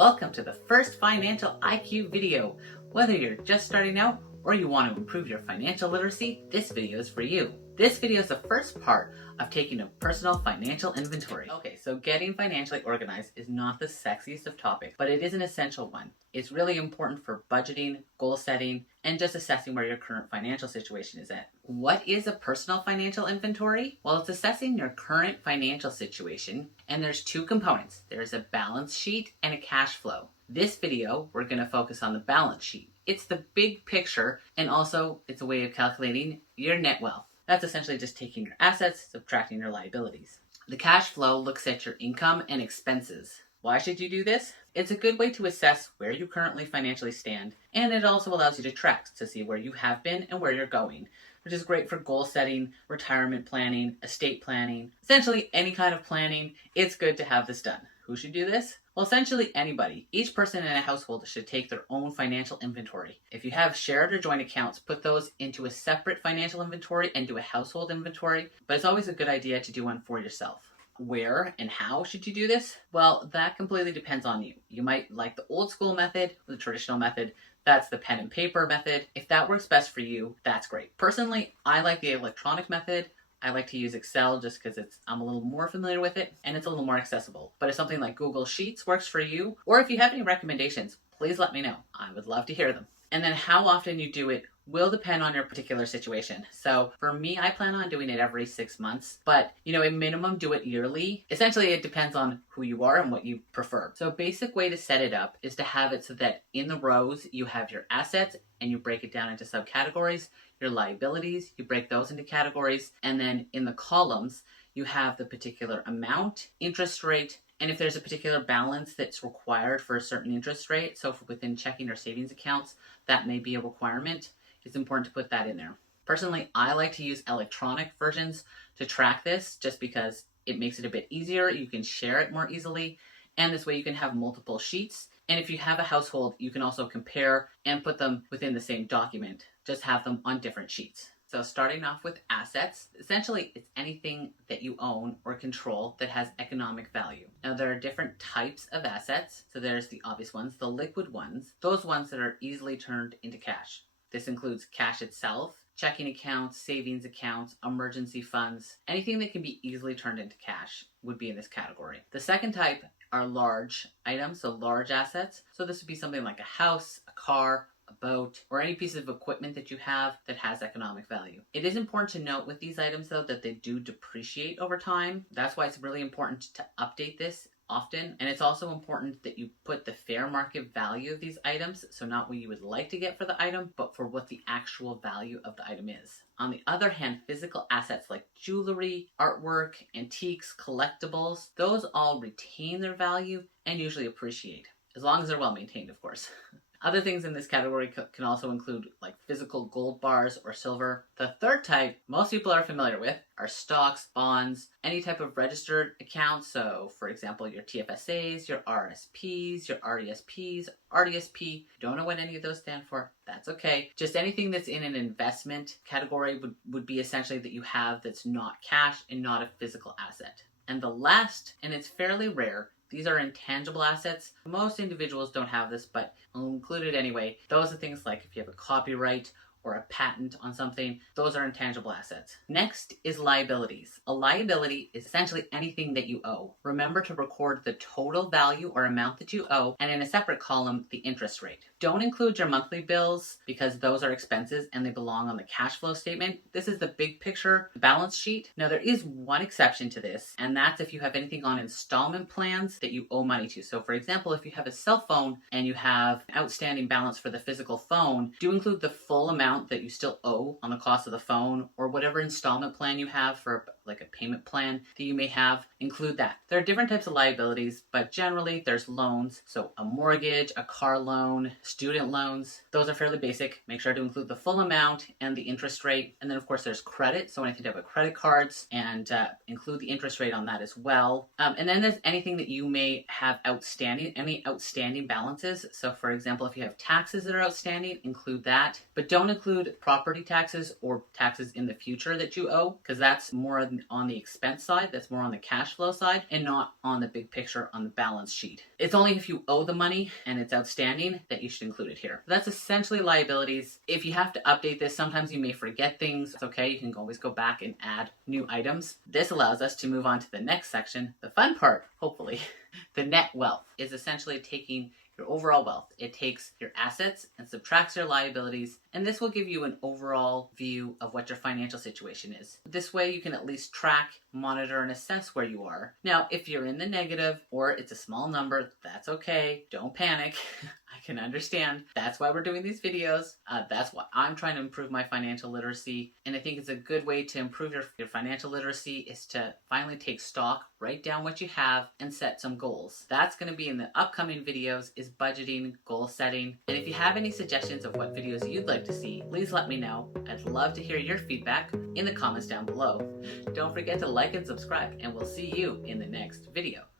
Welcome to the first Financial IQ video. Whether you're just starting out or you want to improve your financial literacy, this video is for you. This video is the first part of taking a personal financial inventory. Okay, so getting financially organized is not the sexiest of topics, but it is an essential one. It's really important for budgeting, goal setting, and just assessing where your current financial situation is at. What is a personal financial inventory? Well, it's assessing your current financial situation, and there's two components. There's a balance sheet and a cash flow. This video, we're going to focus on the balance sheet. It's the big picture, and also it's a way of calculating your net wealth. That's essentially just taking your assets, subtracting your liabilities. The cash flow looks at your income and expenses. Why should you do this? It's a good way to assess where you currently financially stand, and it also allows you to track to see where you have been and where you're going, which is great for goal setting, retirement planning, estate planning, essentially any kind of planning. It's good to have this done. Who should do this? Well, essentially anybody. Each person in a household should take their own financial inventory. If you have shared or joint accounts, put those into a separate financial inventory and do a household inventory, but it's always a good idea to do one for yourself. Where and how should you do this? Well, that completely depends on you. You might like the old school method or the traditional method. That's the pen and paper method. If that works best for you, that's great. Personally, I like the electronic method. I like to use Excel just because I'm a little more familiar with it and it's a little more accessible. But if something like Google Sheets works for you, or if you have any recommendations, please let me know. I would love to hear them. And then how often you do it will depend on your particular situation. So for me, I plan on doing it every 6 months, but a minimum do it yearly. Essentially, it depends on who you are and what you prefer. So a basic way to set it up is to have it so that in the rows, you have your assets and you break it down into subcategories. Your liabilities, you break those into categories. And then in the columns, you have the particular amount, interest rate, and if there's a particular balance that's required for a certain interest rate, so within checking or savings accounts, that may be a requirement. It's important to put that in there. Personally, I like to use electronic versions to track this just because it makes it a bit easier. You can share it more easily, and this way you can have multiple sheets. And if you have a household, you can also compare and put them within the same document. Just have them on different sheets. So starting off with assets, essentially it's anything that you own or control that has economic value. Now there are different types of assets. So there's the obvious ones, the liquid ones, those ones that are easily turned into cash. This includes cash itself, checking accounts, savings accounts, emergency funds, anything that can be easily turned into cash would be in this category. The second type are large items, so large assets. So this would be something like a house, a car, a boat, or any piece of equipment that you have that has economic value. It is important to note with these items though that they do depreciate over time. That's why it's really important to update this often. And it's also important that you put the fair market value of these items, so not what you would like to get for the item, but for what the actual value of the item is. On the other hand, physical assets like jewelry, artwork, antiques, collectibles, those all retain their value and usually appreciate, as long as they're well maintained, of course. Other things in this category can also include like physical gold bars or silver. The third type most people are familiar with are stocks, bonds, any type of registered accounts. So for example, your TFSAs, your RSPs, your RESPs, RDSP. Don't know what any of those stand for. That's okay. Just anything that's in an investment category would be essentially that you have that's not cash and not a physical asset. And the last, and it's fairly rare, these are intangible assets. Most individuals don't have this, but I'll include it anyway. Those are things like if you have a copyright or a patent on something, those are intangible assets. Next is liabilities. A liability is essentially anything that you owe. Remember to record the total value or amount that you owe, and in a separate column, the interest rate. Don't include your monthly bills because those are expenses and they belong on the cash flow statement. This is the big picture balance sheet. Now there is one exception to this, and that's if you have anything on installment plans that you owe money to. So for example, if you have a cell phone and you have an outstanding balance for the physical phone, do include the full amount that you still owe on the cost of the phone, or whatever installment plan you have for like a payment plan that you may have, include that. There are different types of liabilities, but generally there's loans. So a mortgage, a car loan, student loans, those are fairly basic. Make sure to include the full amount and the interest rate. And then of course there's credit. So anything to do with credit cards, and include the interest rate on that as well. And then there's anything that you may have outstanding, any outstanding balances. So for example, if you have taxes that are outstanding, include that, but don't include property taxes or taxes in the future that you owe, because that's more on the expense side, that's more on the cash flow side, and not on the big picture on the balance sheet. It's only if you owe the money and it's outstanding that you should include it here. That's essentially liabilities. If you have to update this, sometimes you may forget things. It's okay, you can always go back and add new items. This allows us to move on to the next section, the fun part, hopefully. The net wealth is essentially taking your overall wealth. It takes your assets and subtracts your liabilities, and this will give you an overall view of what your financial situation is. This way you can at least track, monitor, and assess where you are. Now, if you're in the negative or it's a small number, that's okay. Don't panic. I can understand. That's why we're doing these videos. That's why I'm trying to improve my financial literacy. And I think it's a good way to improve your financial literacy is to finally take stock, write down what you have, and set some goals. That's going to be in the upcoming videos, is budgeting, goal setting. And if you have any suggestions of what videos you'd like to see, please let me know. I'd love to hear your feedback in the comments down below. Don't forget to like and subscribe, and we'll see you in the next video.